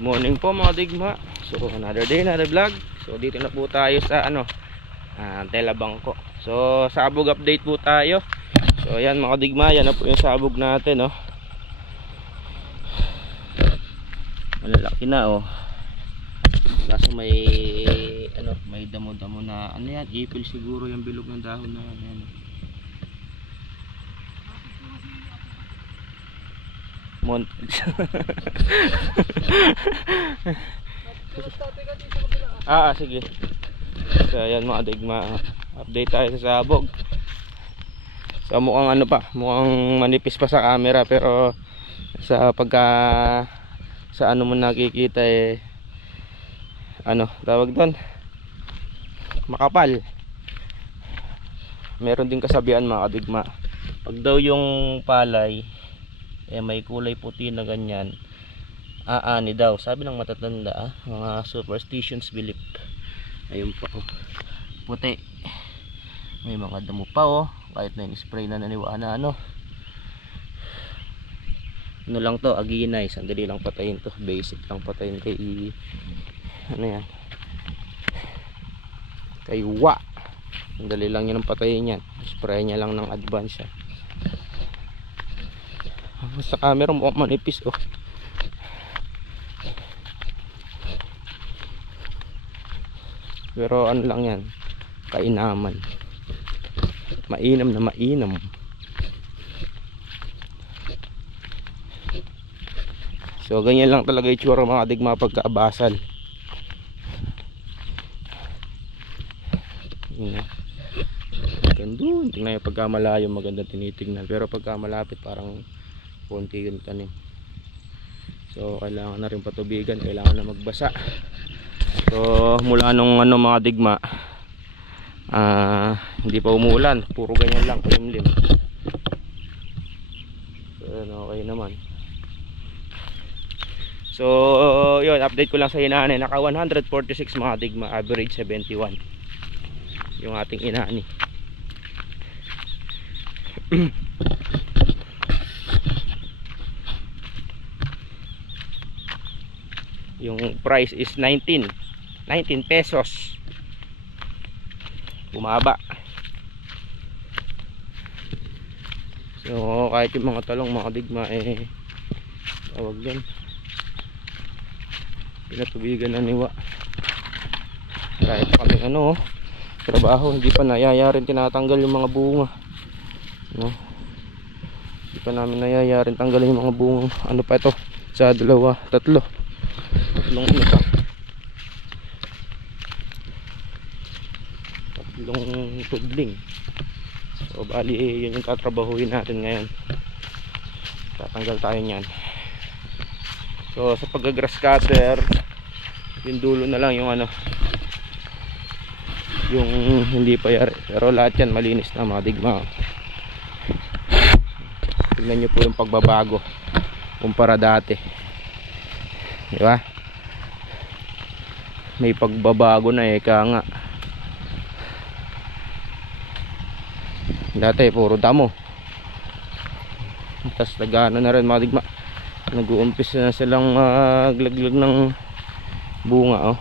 Good morning po mga digma. So another day, another vlog. So dito na po tayo sa Telabangko. So sabog update po tayo. So ayan mga digma, yan na po yung sabog natin, oh. Malalaki na, oh. Kaso may may damo-damo na yan, ipil siguro yung bilog ng dahon na yan. Sige. So ayan mga digma, update tayo sa sabog. So mukhang mukhang manipis pa sa camera, pero sa mo nakikita tawag doon, makapal. Meron din kasabihan mga digma, pag daw yung palay may kulay puti na ganyan, aani daw, sabi ng matatanda, mga superstitions belief. Ayun pa, oh, puti, may mga damo pa, oh, kahit na in-spray na naniwa na lang to, aginay, sandali lang patayin to, basic lang patayin kay yan, kay sandali lang yan ang patayin yan, spray nya lang ng advance yan. Sa camera mo manipis, oh. Pero lang yan, kainaman, mainam na mainam. So ganyan lang talaga itsura mga digma pagkaabasal. Gandun, tingnan yung pagkamalayo maganda tinitignan, pero pagkamalapit parang konti yung tanim. So kailangan na rin patubigan, kailangan na magbasa. So mula nung mga digma, hindi pa umuulan, puro ganyan lang, kulimlim. So okay naman. So yun, update ko lang sa inaani, naka 146 mga digma, average 71 yung ating inaani. Yung price is 19 pesos, bumaba. So kahit yung mga talong mga digma tawag din, pinatubigan na niwa. Kahit kami trabaho, hindi pa nayayarin tinatanggal yung mga bunga, hindi pa namin nayayarin tanggalin yung mga bunga. Pa ito, sa tatlong pa, tatlong tudling. So bali yun yung tatrabahuin natin ngayon, tatanggal tayo nyan. So sa pag-grass cutter, yung dulo na lang yung yung hindi pa yari, pero lahat yan malinis na mga digma. Tignan nyo po yung pagbabago kumpara dati, di ba? May pagbabago na nga. Dati puro damo, tapos nagano na rin mga digma, nag-uumpis na silang maglaglag ng bunga, oh.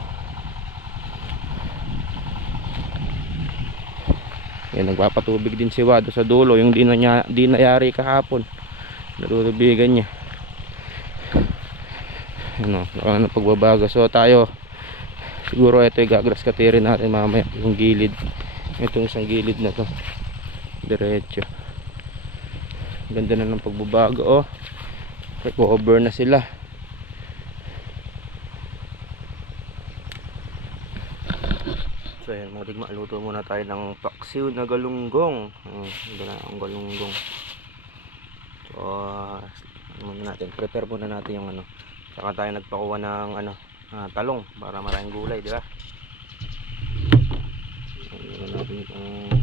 Yan, nagpapatubig din si Wado sa dulo, yung di nayari kahapon, natutubigan niya. Pagbabago. So tayo siguro ito i-grass cutterin natin mamaya, yung gilid, itong isang gilid na to diretso. Ganda na ng pagbabago, oh. Cover na sila. So ayan mga digma, luto muna tayo ng paksiw na galunggong. Ito na ang galunggong. So muna natin, prepare muna natin yung saka tayo nagpakuha ng talong para maraming gulay, di ba? Natin itong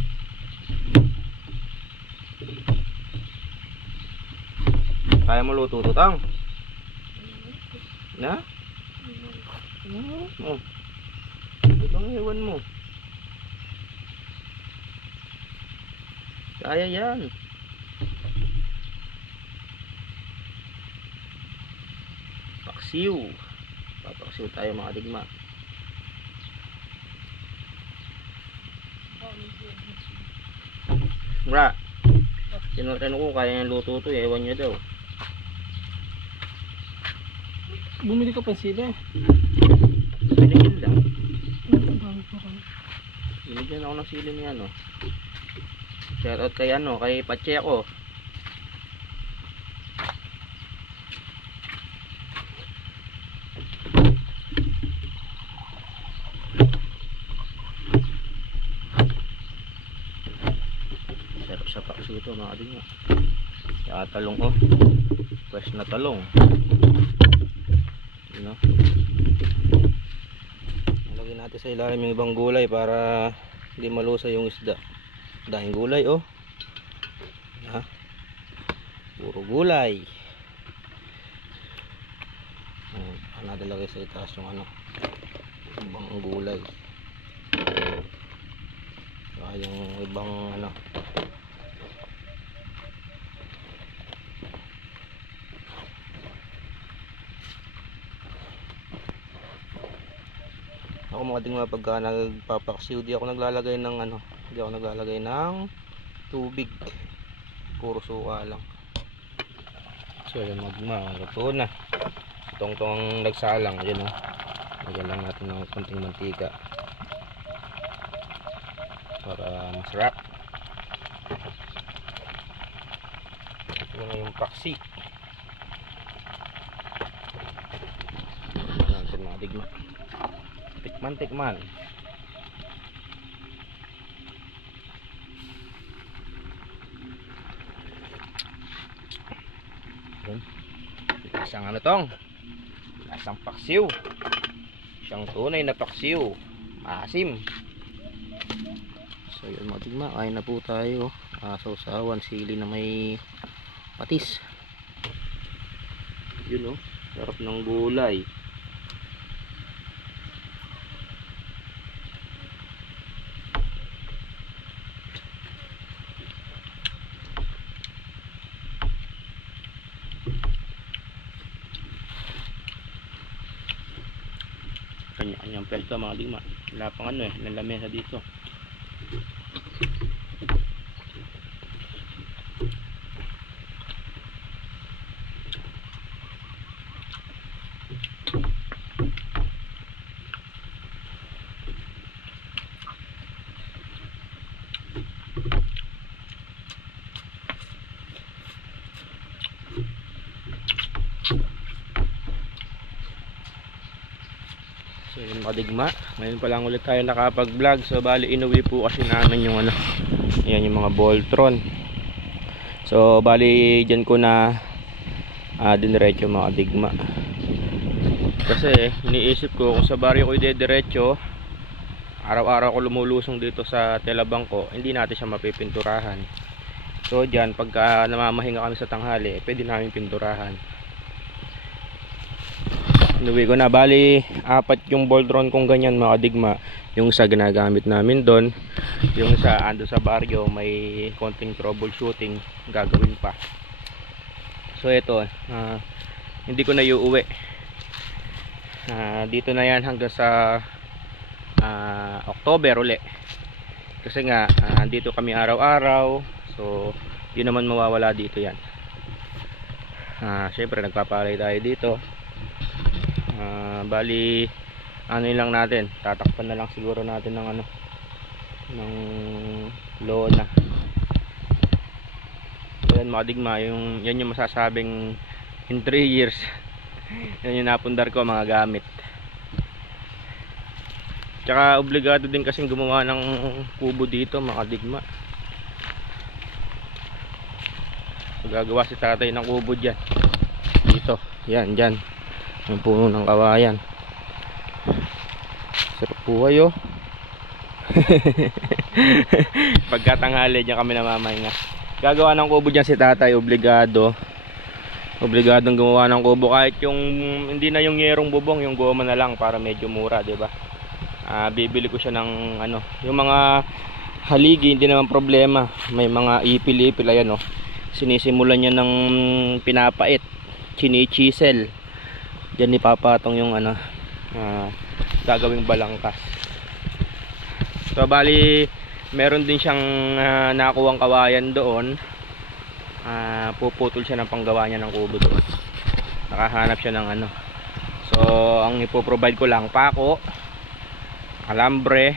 kaya mo luto to, tang? Na? Ito ang ewan mo. Kaya yan. Paksiw. Papaksiw tayo mga digma. Bra, tinanong ko kaya niyang luto to, ewan niya daw. Bumili ka pa sila. Binigyan lang. Binigyan ako ng sili niya, no. Shout out kay ano, kay Pacheco. Sarap sa paksiw ito mga digma. Kaya talong oh. Fresh na talong. You know? Lagyan natin sa ilalim yung ibang gulay para hindi malusa yung isda. Dahing gulay oh. Ha? Puro gulay. Natin lagay sa itaas yung ano, ibang gulay. Saka yung ibang ano. Ako mga digma pagka nagpapaksiw, di ako naglalagay ng ano, di ako naglalagay ng tubig, puro suka lang. So yun mga digma, luto na. Itong nagsalang, yun o, lagyan lang natin ng konting mantika para masarap. Ito na yung paksi. Ito natin mga digma. Tikman. Isang ano tong? Isang paksiw. Isang tunay na paksiw. Maasim. So yun mga digma, kain na po tayo. Sausawan, sili na may patis. Yun o, sarap ng gulay. Kanya-kanyang pelto mga digma. Wala pang ano nalamesa dito. So yun mga digma, ngayon pa lang ulit tayo nakapag vlog. So bali inuwi po kasi namin yung ano, yan yung mga Voltron. So bali dyan ko na diniretso mga digma. Kasi iniisip ko kung sa baryo ko idediretso, araw-araw ko lumulusong dito sa Telabangko, hindi natin siya mapipinturahan. So dyan pagka namamahinga kami sa tanghali, pwede namin pinturahan. Inuwi ko na, bali 4 yung Voltron kung ganyan mga digma. Yung isa ginagamit namin doon, yung isa ando sa baryo, may konting troubleshooting gagawin pa. So ito hindi ko na iuwi. Dito na yan hanggang sa October uli. Kasi nga dito kami araw-araw. So yun naman mawawala dito yan. Syempre nagpapalay tayo dito. Bali ano lang natin, tatakpan na lang siguro natin ng ano, ng lona. Yan mga digma, yan yung masasabing in 3 years yan yung napundar ko mga gamit. Tsaka obligado din kasing gumawa ng kubo dito mga digma. So, gagawa si tatay ng kubo dyan dito, yan dyan yung puno ng kawayan. Sarap buhay oh. Pagkatanghali dyan kami namamahinga. Gagawa ng kubo dyan si tatay, obligadong gumawa ng kubo. Kahit yung hindi na yung yerong bubong, yung goma na lang para medyo mura, diba? Bibili ko siya ng ano, yung mga haligi hindi naman problema. May mga ipil-ipil, ayan oh. Sinisimulan niya ng pinapait, chini-chisel. Diyan ipapatong yung ano, gagawing balangkas. So bali meron din siyang nakuwang kawayan doon. Puputol siya ng panggawa niya ng kubo doon. Nakahanap siya ng ano. So ang ipoprovide ko lang pako, alambre,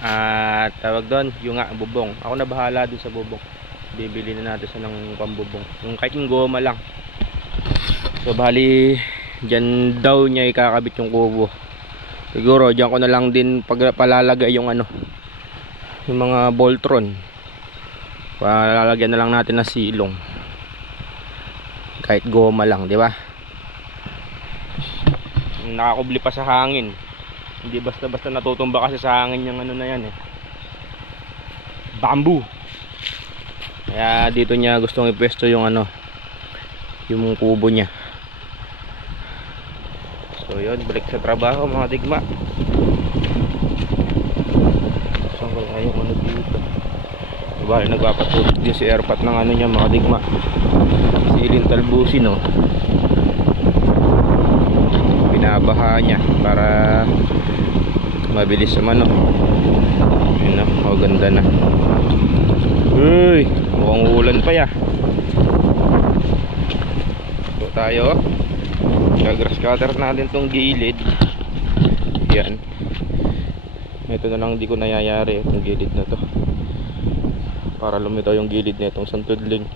at tawag doon yung bubong. Ako na bahala dun sa bubong. Bibili na natin sa ng pambubong. Yung kahit yung goma lang. So bali dyan daw niya ikakabit yung kubo. Siguro dyan ko na lang din palalagay yung ano, yung mga boltron. Palalagyan na lang natin na silong. Kahit goma lang, di ba? Nakakubli pa sa hangin. Hindi basta-basta natutumba kasi sa hangin yung ano na yan eh. Bamboo. Kaya dito niya gustong ipwesto yung ano, yung kubo niya. So yun, balik sa trabaho mga digma. Saan kaya yung ano dito? Diba, nagpapatulog din si Airpat ng ano niya mga digma. Si Ilin Talbusin, no? Binabaha niya para mabilis naman, no? Yun, no? O, ganda na. Uy, mukhang ulan pa ya. So tayo, grass cutter natin tong gilid. Yan. Ito na lang, hindi ko nayayari itong gilid na to para lumitaw yung gilid na itong santudling.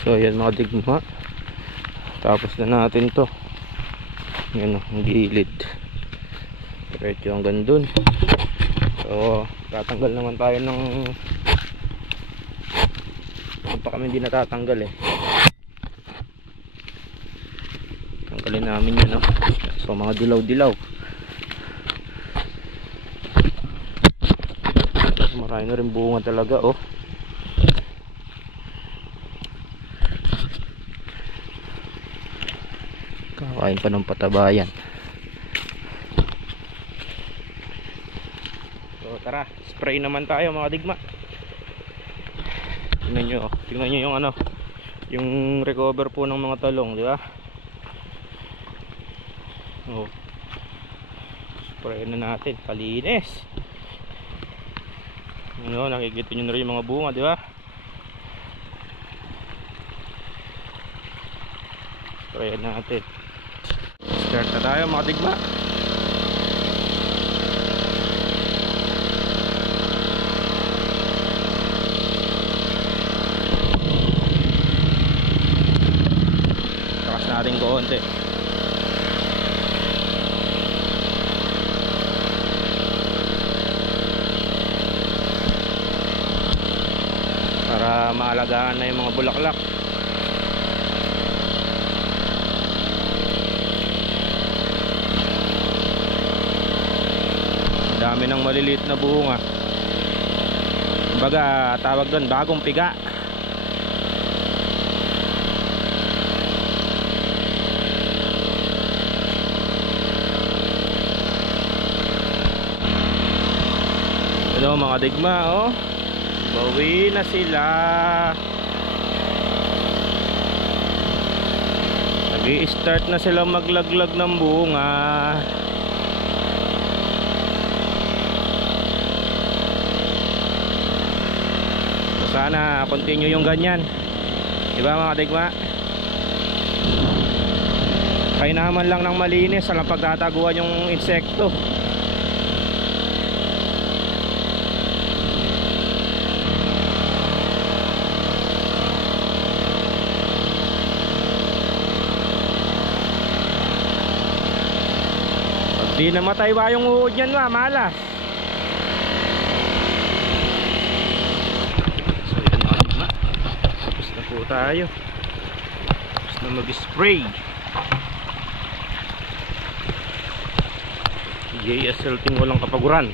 So yan mga digma, tapos na natin to. Yan o, ang gilid diretso hanggang dun. So tatanggal naman tayo ng pa kami hindi natatanggal eh. Tanggalin namin yun, no? So mga dilaw-dilaw, marami na rin bunga talaga, oh. Kakain pa ng patabayan. So tara, spray naman tayo mga digma. Tingnan nyo, oh. Tingnan nyo yung ano, yung recover po ng mga talong, di ba? Oh. Spray na natin, kalinis. Ano, nakikita nyo na rin yung mga bunga, di ba? Spray natin. Start na tayo mga digma. Takas natin konti. Para maalagaan na yung mga bulaklak. Dami ng maliliit na bunga. Kumbaga tawag doon bagong piga. Hello mga digma, oh. Bawi na sila. Nag-i-start na sila maglaglag ng bunga. sana continue yung ganyan, diba mga digma? Kainaman lang ng malinis, walang pagtataguan yung insekto. Pag di namatay ba yung uod yan, malas. So yan mga digma, tapos na po tayo, tapos na mag-spray. JSL ting walang kapaguran.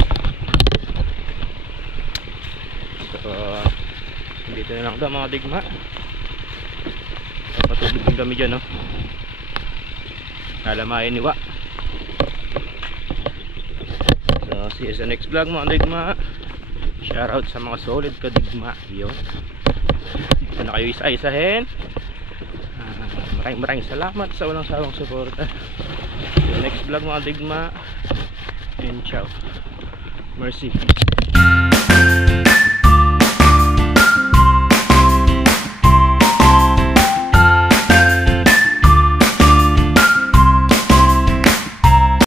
So dito na lang daw mga digma, patubig din kami dyan, no? Nalamayan niwa. So see you sa next vlog mga digma. Shoutout sa mga solid ka digma. Yun, dito na kayo isa-isahin. Maraming salamat sa walang sawang suporta. Next vlog mga digma, and ciao, merci.